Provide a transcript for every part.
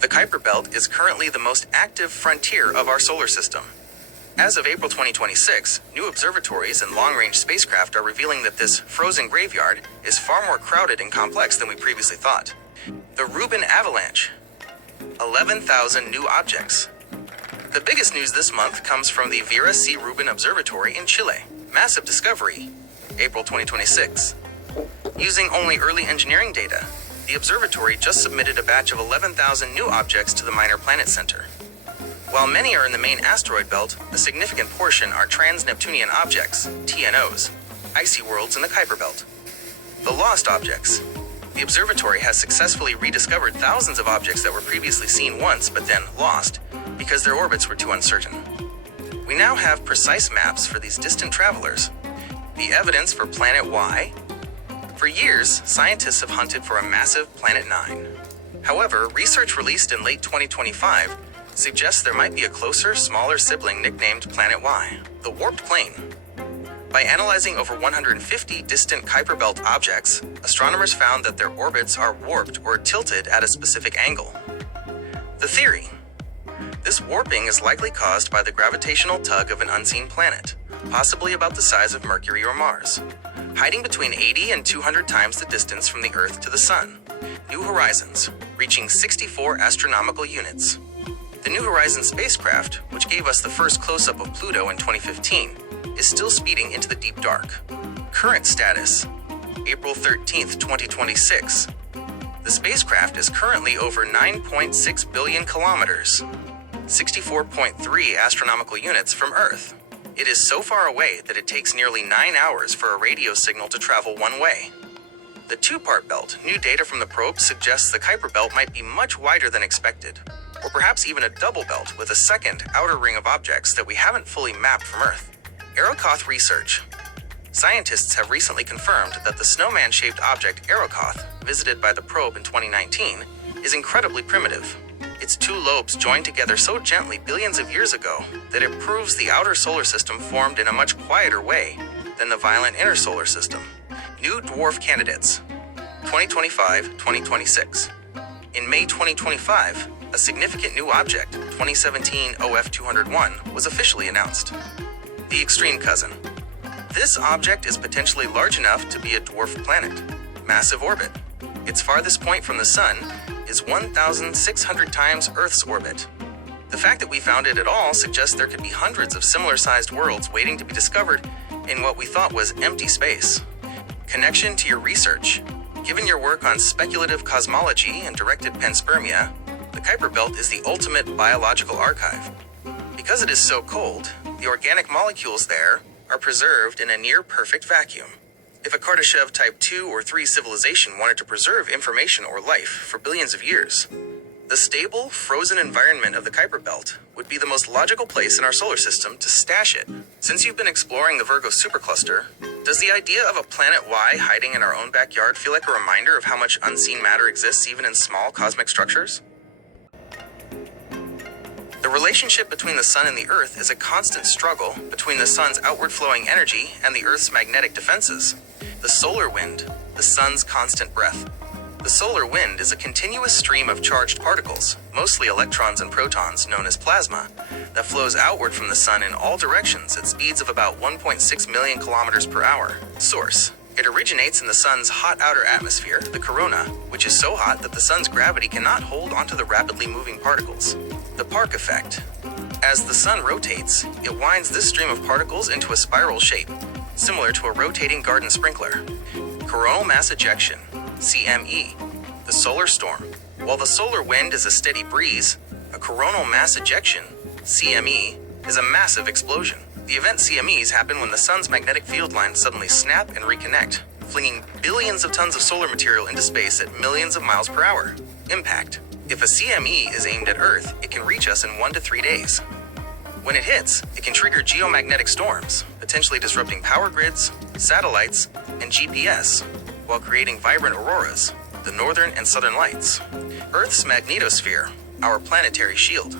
The Kuiper Belt is currently the most active frontier of our solar system. As of April 2026, new observatories and long-range spacecraft are revealing that this frozen graveyard is far more crowded and complex than we previously thought. The Rubin Avalanche. 11,000 new objects. The biggest news this month comes from the Vera C. Rubin Observatory in Chile. Massive discovery. April 2026. Using only early engineering data, the observatory just submitted a batch of 11,000 new objects to the Minor Planet Center. While many are in the main asteroid belt, a significant portion are trans-Neptunian objects, TNOs, icy worlds in the Kuiper Belt. The lost objects. The observatory has successfully rediscovered thousands of objects that were previously seen once but then lost because their orbits were too uncertain. We now have precise maps for these distant travelers. The evidence for Planet Y. For years, scientists have hunted for a massive Planet 9. However, research released in late 2025 suggests there might be a closer, smaller sibling nicknamed Planet Y, the Warped Plane. By analyzing over 150 distant Kuiper Belt objects, astronomers found that their orbits are warped or tilted at a specific angle. The theory. This warping is likely caused by the gravitational tug of an unseen planet, possibly about the size of Mercury or Mars, hiding between 80 and 200 times the distance from the Earth to the Sun. New Horizons, reaching 64 astronomical units. The New Horizons spacecraft, which gave us the first close-up of Pluto in 2015, is still speeding into the deep dark. Current status, April 13th, 2026. The spacecraft is currently over 9.6 billion kilometers, 64.3 astronomical units from Earth. It is so far away that it takes nearly 9 hours for a radio signal to travel one way. The two-part belt, new data from the probe suggests the Kuiper Belt might be much wider than expected, or perhaps even a double belt with a second outer ring of objects that we haven't fully mapped from Earth. Arrokoth research. Scientists have recently confirmed that the snowman-shaped object Arrokoth, visited by the probe in 2019, is incredibly primitive. Its two lobes joined together so gently billions of years ago that it proves the outer solar system formed in a much quieter way than the violent inner solar system. New dwarf candidates. 2025-2026. In May 2025, a significant new object, 2017 OF201, was officially announced. The Extreme Cousin. This object is potentially large enough to be a dwarf planet. Massive orbit. Its farthest point from the Sun is 1,600 times Earth's orbit. The fact that we found it at all suggests there could be hundreds of similar-sized worlds waiting to be discovered in what we thought was empty space. Connection to your research. Given your work on speculative cosmology and directed panspermia, the Kuiper Belt is the ultimate biological archive. Because it is so cold, the organic molecules there are preserved in a near-perfect vacuum. If a Kardashev Type 2 or 3 civilization wanted to preserve information or life for billions of years, the stable, frozen environment of the Kuiper Belt would be the most logical place in our solar system to stash it. Since you've been exploring the Virgo supercluster, does the idea of a Planet Y hiding in our own backyard feel like a reminder of how much unseen matter exists even in small cosmic structures? The relationship between the Sun and the Earth is a constant struggle between the Sun's outward-flowing energy and the Earth's magnetic defenses. The solar wind, the Sun's constant breath. The solar wind is a continuous stream of charged particles, mostly electrons and protons known as plasma, that flows outward from the Sun in all directions at speeds of about 1.6 million kilometers per hour. Source. It originates in the Sun's hot outer atmosphere, the corona, which is so hot that the Sun's gravity cannot hold onto the rapidly moving particles. The Park effect. As the Sun rotates, it winds this stream of particles into a spiral shape, similar to a rotating garden sprinkler. Coronal mass ejection, CME. The solar storm. While the solar wind is a steady breeze, a coronal mass ejection, CME, is a massive explosion. The event CMEs happen when the Sun's magnetic field lines suddenly snap and reconnect, flinging billions of tons of solar material into space at millions of miles per hour. Impact. If a CME is aimed at Earth, it can reach us in 1 to 3 days. When it hits, it can trigger geomagnetic storms, potentially disrupting power grids, satellites, and GPS, while creating vibrant auroras, the northern and southern lights. Earth's magnetosphere, our planetary shield.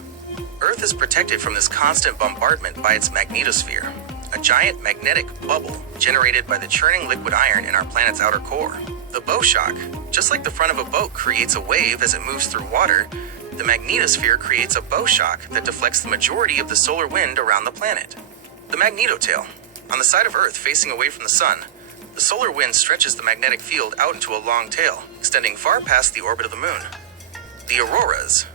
Earth is protected from this constant bombardment by its magnetosphere, a giant magnetic bubble generated by the churning liquid iron in our planet's outer core. The bow shock, Just like the front of a boat creates a wave as it moves through water, the magnetosphere creates a bow shock that deflects the majority of the solar wind around the planet. The magnetotail. On the side of Earth facing away from the sun, the solar wind stretches the magnetic field out into a long tail, extending far past the orbit of the moon. The auroras.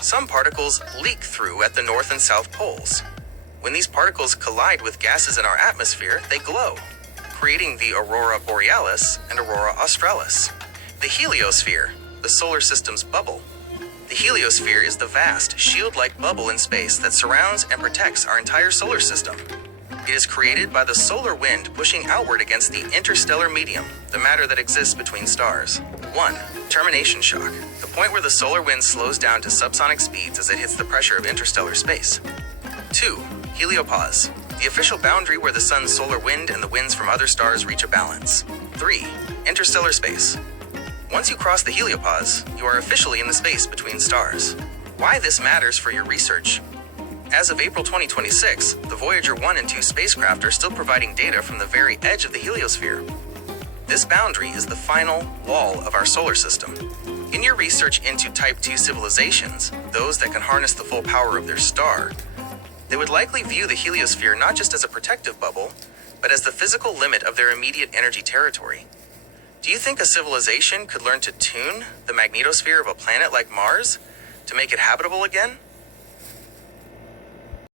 Some particles leak through at the north and south poles. When these particles collide with gases in our atmosphere, they glow, creating the aurora borealis and aurora australis. The heliosphere, the solar system's bubble. The heliosphere is the vast, shield-like bubble in space that surrounds and protects our entire solar system. It is created by the solar wind pushing outward against the interstellar medium, the matter that exists between stars. 1. Termination shock, the point where the solar wind slows down to subsonic speeds as it hits the pressure of interstellar space. 2. Heliopause, the official boundary where the sun's solar wind and the winds from other stars reach a balance. 3. Interstellar space. Once you cross the heliopause, you are officially in the space between stars. Why this matters for your research? As of April 2026, the Voyager 1 and 2 spacecraft are still providing data from the very edge of the heliosphere. This boundary is the final wall of our solar system. In your research into Type 2 civilizations, those that can harness the full power of their star, they would likely view the heliosphere not just as a protective bubble, but as the physical limit of their immediate energy territory. Do you think a civilization could learn to tune the magnetosphere of a planet like Mars to make it habitable again?